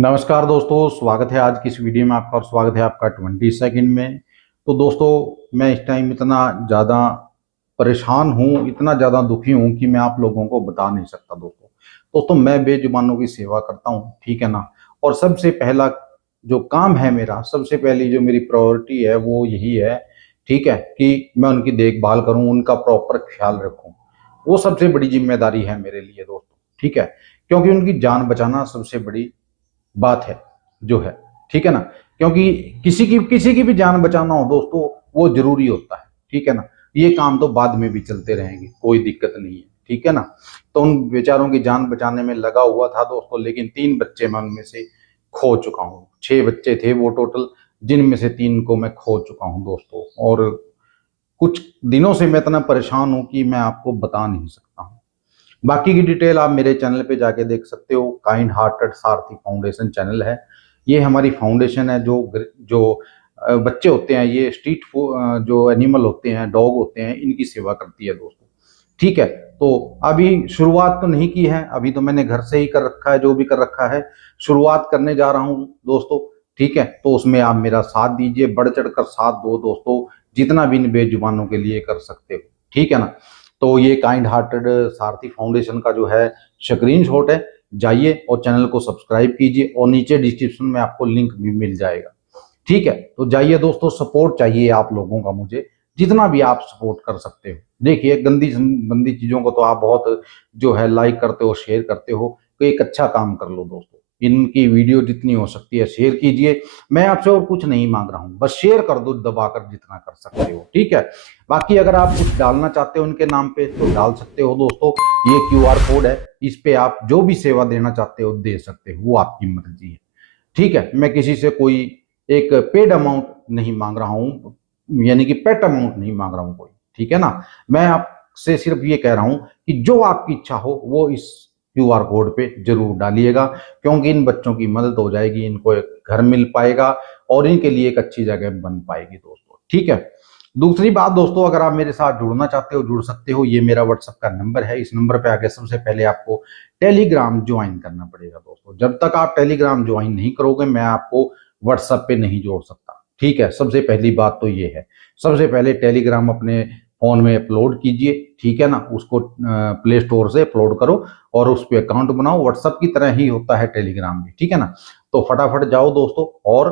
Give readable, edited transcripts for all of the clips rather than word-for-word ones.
नमस्कार दोस्तों, स्वागत है आज की इस वीडियो में आपका और स्वागत है आपका 22 में। तो दोस्तों, मैं इस टाइम इतना ज़्यादा परेशान हूँ, इतना ज़्यादा दुखी हूँ कि मैं आप लोगों को बता नहीं सकता। दोस्तों मैं बेजुबानों की सेवा करता हूँ, ठीक है ना। और सबसे पहला जो काम है मेरा, सबसे पहली जो मेरी प्रायोरिटी है वो यही है, ठीक है, कि मैं उनकी देखभाल करूँ, उनका प्रॉपर ख्याल रखूँ। वो सबसे बड़ी जिम्मेदारी है मेरे लिए दोस्तों, ठीक है। क्योंकि उनकी जान बचाना सबसे बड़ी बात है जो है, ठीक है ना। क्योंकि किसी की भी जान बचाना हो दोस्तों, वो जरूरी होता है, ठीक है ना। ये काम तो बाद में भी चलते रहेंगे, कोई दिक्कत नहीं है, ठीक है ना। तो उन बेचारों की जान बचाने में लगा हुआ था दोस्तों, लेकिन 3 बच्चे मैं उनमें से खो चुका हूँ। 6 बच्चे थे वो टोटल, जिनमें से 3 को मैं खो चुका हूँ दोस्तों। और कुछ दिनों से मैं इतना परेशान हूँ कि मैं आपको बता नहीं सकता हूँ। बाकी की डिटेल आप मेरे चैनल पे जाके देख सकते हो। काइंड हार्टेड सारथी फाउंडेशन चैनल है, ये हमारी फाउंडेशन है। जो जो बच्चे होते हैं, ये जो एनिमल होते हैं, डॉग होते हैं, इनकी सेवा करती है दोस्तों, ठीक है। तो अभी शुरुआत तो नहीं की है, अभी तो मैंने घर से ही कर रखा है, जो भी कर रखा है शुरुआत करने जा रहा हूँ दोस्तों, ठीक है। तो उसमें आप मेरा साथ दीजिए, बढ़ चढ़ कर साथ दो दोस्तों, जितना भी इन बेजुबानों के लिए कर सकते हो, ठीक है ना। तो ये काइंड हार्टेड सारथी फाउंडेशन का जो है स्क्रीन शॉट है, जाइए और चैनल को सब्सक्राइब कीजिए और नीचे डिस्क्रिप्शन में आपको लिंक भी मिल जाएगा, ठीक है। तो जाइए दोस्तों, सपोर्ट चाहिए आप लोगों का मुझे, जितना भी आप सपोर्ट कर सकते हो। देखिए, गंदी गंदी चीजों को तो आप बहुत जो है लाइक करते हो, शेयर करते हो, तो एक अच्छा काम कर लो दोस्तों। इनकी वीडियो जितनी हो सकती है शेयर कीजिए। मैं आपसे और कुछ नहीं मांग रहा हूं, बस शेयर कर दो दबाकर, जितना कर सकते हो, ठीक है। बाकी अगर आप कुछ डालना चाहते हो उनके नाम पे तो डाल सकते हो दोस्तों। ये क्यूआर कोड है, इस पे आप जो भी सेवा देना चाहते हो दे सकते हो, वो आपकी मर्जी है, ठीक है। मैं किसी से कोई एक पेड अमाउंट नहीं मांग रहा हूं, यानी कि पेट अमाउंट नहीं मांग रहा हूं कोई, ठीक है ना। मैं आपसे सिर्फ ये कह रहा हूं कि जो आपकी इच्छा हो वो इस क्यूआर कोड पे जरूर डालिएगा, क्योंकि इन बच्चों की मदद हो जाएगी, इनको एक घर मिल पाएगा और इनके लिए एक अच्छी जगह बन पाएगी दोस्तों, ठीक है। दूसरी बात दोस्तों, अगर आप मेरे साथ जुड़ना चाहते हो जुड़ सकते हो। ये मेरा व्हाट्सएप का नंबर है, इस नंबर पे आके सबसे पहले आपको टेलीग्राम ज्वाइन करना पड़ेगा दोस्तों। जब तक आप टेलीग्राम ज्वाइन नहीं करोगे, मैं आपको व्हाट्सएप पे नहीं जोड़ सकता, ठीक है। सबसे पहली बात तो ये है, सबसे पहले टेलीग्राम अपने फोन में अपलोड कीजिए, ठीक है ना। उसको प्ले स्टोर से अपलोड करो और उस पर अकाउंट बनाओ। व्हाट्सएप की तरह ही होता है टेलीग्राम भी, ठीक है ना। तो फटाफट जाओ दोस्तों और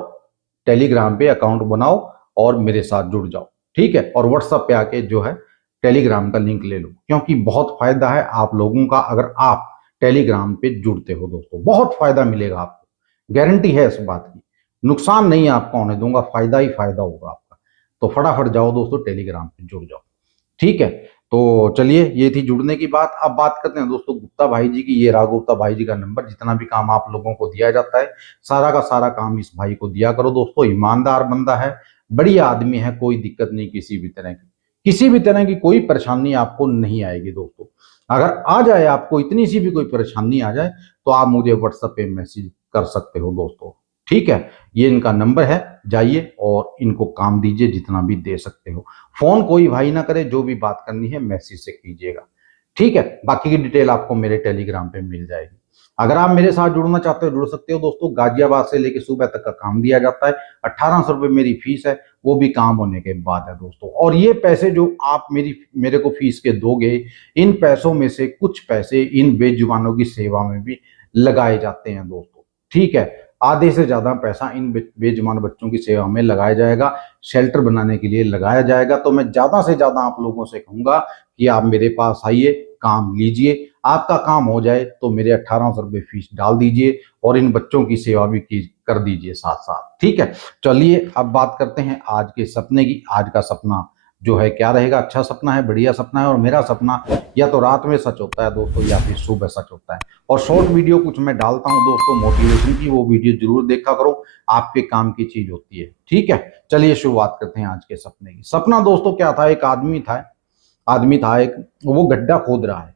टेलीग्राम पे अकाउंट बनाओ और मेरे साथ जुड़ जाओ, ठीक है। और व्हाट्सएप पे आके जो है टेलीग्राम का लिंक ले लो, क्योंकि बहुत फायदा है आप लोगों का अगर आप टेलीग्राम पे जुड़ते हो दोस्तों। बहुत फायदा मिलेगा आपको, गारंटी है इस बात की। नुकसान नहीं आपका होने दूंगा, फायदा ही फायदा होगा आपका। तो फटाफट जाओ दोस्तों, टेलीग्राम पे जुड़ जाओ, ठीक है। तो चलिए, ये थी जुड़ने की बात। अब बात करते हैं दोस्तों गुप्ता भाई जी की। ये रहा गुप्ता भाई जी का नंबर। जितना भी काम आप लोगों को दिया जाता है, सारा का सारा काम इस भाई को दिया करो दोस्तों। ईमानदार बंदा है, बढ़िया आदमी है, कोई दिक्कत नहीं किसी भी तरह की, किसी भी तरह की कोई परेशानी आपको नहीं आएगी दोस्तों। अगर आ जाए आपको इतनी सी भी कोई परेशानी आ जाए, तो आप मुझे व्हाट्सएप पे मैसेज कर सकते हो दोस्तों, ठीक है। ये इनका नंबर है, जाइए और इनको काम दीजिए जितना भी दे सकते हो। फोन कोई भाई ना करे, जो भी बात करनी है मैसेज से कीजिएगा, ठीक है। बाकी की डिटेल आपको मेरे टेलीग्राम पे मिल जाएगी। अगर आप मेरे साथ जुड़ना चाहते हो जुड़ सकते हो दोस्तों। गाजियाबाद से लेकर सुबह तक का काम दिया जाता है। 1800 रुपये मेरी फीस है, वो भी काम होने के बाद है दोस्तों। और ये पैसे जो आप मेरे को फीस के दोगे, इन पैसों में से कुछ पैसे इन बेजुबानों की सेवा में भी लगाए जाते हैं दोस्तों, ठीक है। आधे से ज्यादा पैसा इन बेजुबान बच्चों की सेवा में लगाया जाएगा, शेल्टर बनाने के लिए लगाया जाएगा। तो मैं ज्यादा से ज्यादा आप लोगों से कहूंगा कि आप मेरे पास आइए, काम लीजिए। आपका काम हो जाए तो मेरे 1800 रुपये फीस डाल दीजिए और इन बच्चों की सेवा भी कर दीजिए साथ साथ, ठीक है। चलिए अब बात करते हैं आज के सपने की। आज का सपना जो है क्या रहेगा, अच्छा सपना है, बढ़िया सपना है। और मेरा सपना या तो रात में सच होता है दोस्तों, या फिर सुबह सच होता है। और शॉर्ट वीडियो कुछ मैं डालता हूं दोस्तों मोटिवेशन की, वो वीडियो जरूर देखा करो, आपके काम की चीज होती है, ठीक है। चलिए शुरुआत करते हैं आज के सपने की। सपना दोस्तों क्या था, एक आदमी था एक, वो गड्ढा खोद रहा है।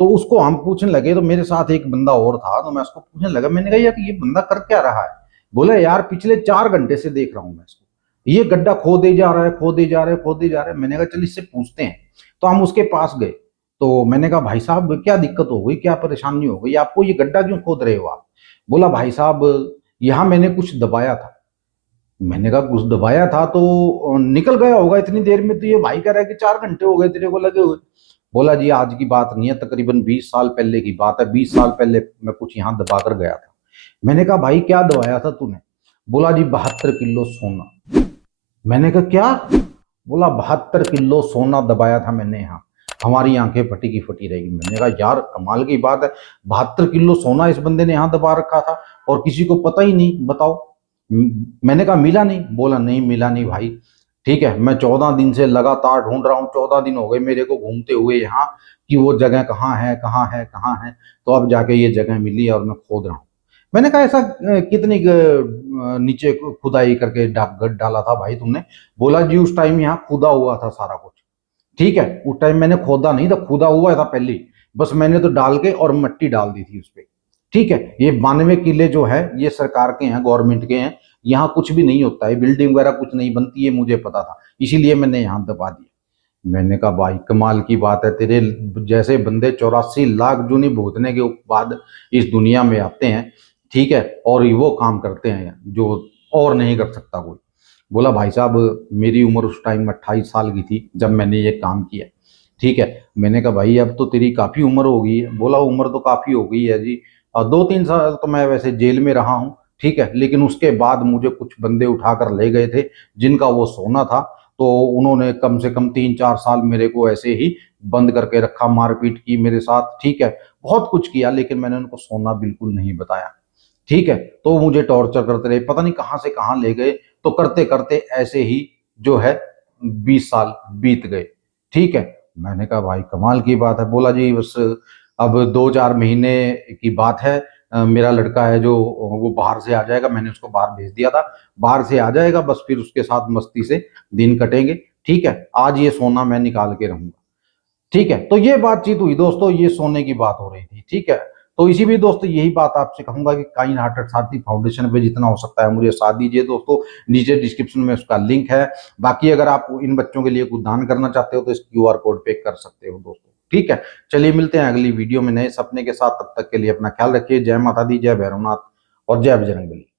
तो उसको हम पूछने लगे, तो मेरे साथ एक बंदा और था, तो मैं उसको पूछने लगा, मैंने कहा यार ये बंदा कर क्या रहा है। बोला यार पिछले 4 घंटे से देख रहा हूं मैं इसको, ये गड्ढा खोदे जा रहा है, खोदे जा रहा है, खोदे जा रहा है। मैंने कहा चल इससे पूछते हैं। तो हम उसके पास गए। तो मैंने कहा भाई साहब क्या दिक्कत हो गई, क्या परेशानी हो गई आपको, ये गड्ढा क्यों खोद रहे हो आप। बोला भाई साहब यहाँ मैंने कुछ दबाया था। मैंने कहा कुछ दबाया था तो निकल गया होगा इतनी देर में, तो ये भाई कह रहा है कि 4 घंटे हो गए तेरे को लगे हुए। बोला जी आज की बात नहीं है, तकरीबन 20 साल पहले की बात है, 20 साल पहले मैं कुछ यहाँ दबा कर गया था। मैंने कहा भाई क्या दबाया था तूने? बोला जी 72 किलो सोना। मैंने कहा क्या? बोला 72 किलो सोना दबाया था मैंने यहाँ। हमारी आंखें फटी की फटी रहेगी। मैंने कहा यार कमाल की बात है, 72 किलो सोना इस बंदे ने यहाँ दबा रखा था और किसी को पता ही नहीं, बताओ। मैंने कहा मिला नहीं? बोला नहीं मिला नहीं भाई। ठीक है, मैं 14 दिन से लगातार ढूंढ रहा हूँ, 14 दिन हो गए मेरे को घूमते हुए यहाँ कि वो जगह कहाँ है कहाँ है कहाँ है। तो अब जाके ये जगह मिली और मैं खोद रहा हूँ। मैंने कहा ऐसा कितनी नीचे खुदाई करके डाला था भाई तुमने? बोला जी उस टाइम यहाँ खुदा हुआ था सारा कुछ। ठीक है, उस टाइम मैंने खोदा नहीं था, खुदा हुआ था पहले ही। बस मैंने तो डाल के और मिट्टी डाल दी थी उस पर। ठीक है, ये 92 किले जो है ये सरकार के हैं, गवर्नमेंट के हैं। यहाँ कुछ भी नहीं होता है, बिल्डिंग वगैरह कुछ नहीं बनती है, मुझे पता था, इसीलिए मैंने यहाँ दबा दिया। मैंने कहा भाई कमाल की बात है, तेरे जैसे बंदे 84 लाख जूनी भुगतने के बाद इस दुनिया में आते हैं। ठीक है, और वो काम करते हैं जो और नहीं कर सकता कोई। बोला भाई साहब मेरी उम्र उस टाइम 28 साल की थी जब मैंने ये काम किया। ठीक है, मैंने कहा भाई अब तो तेरी काफी उम्र हो गई है। बोला उम्र तो काफी हो गई है जी, और 2-3 साल तो मैं वैसे जेल में रहा हूँ। ठीक है, लेकिन उसके बाद मुझे कुछ बंदे उठाकर ले गए थे जिनका वो सोना था। तो उन्होंने कम से कम 3-4 साल मेरे को ऐसे ही बंद करके रखा, मारपीट की मेरे साथ। ठीक है, बहुत कुछ किया, लेकिन मैंने उनको सोना बिल्कुल नहीं बताया। ठीक है, तो मुझे टॉर्चर करते रहे, पता नहीं कहां से कहां ले गए। तो करते करते ऐसे ही जो है 20 साल बीत गए। ठीक है, मैंने कहा भाई कमाल की बात है। बोला जी बस अब 2-4 महीने की बात है, मेरा लड़का है जो वो बाहर से आ जाएगा, मैंने उसको बाहर भेज दिया था, बाहर से आ जाएगा, बस फिर उसके साथ मस्ती से दिन कटेंगे। ठीक है, आज ये सोना मैं निकाल के रहूंगा। ठीक है, तो ये बातचीत हुई दोस्तों, ये सोने की बात हो रही थी। ठीक है, तो इसी भी दोस्तों यही बात आपसे कहूंगा कि काइंड हार्टेड साथी फाउंडेशन पे जितना हो सकता है मुझे साथ दीजिए दोस्तों। नीचे डिस्क्रिप्शन में उसका लिंक है। बाकी अगर आप इन बच्चों के लिए कुछ दान करना चाहते हो तो इस क्यूआर कोड पे कर सकते हो दोस्तों। ठीक है, चलिए मिलते हैं अगली वीडियो में नए सपने के साथ, तब तक के लिए अपना ख्याल रखिए। जय माता दी, जय भैरवनाथ और जय बजरंगबली।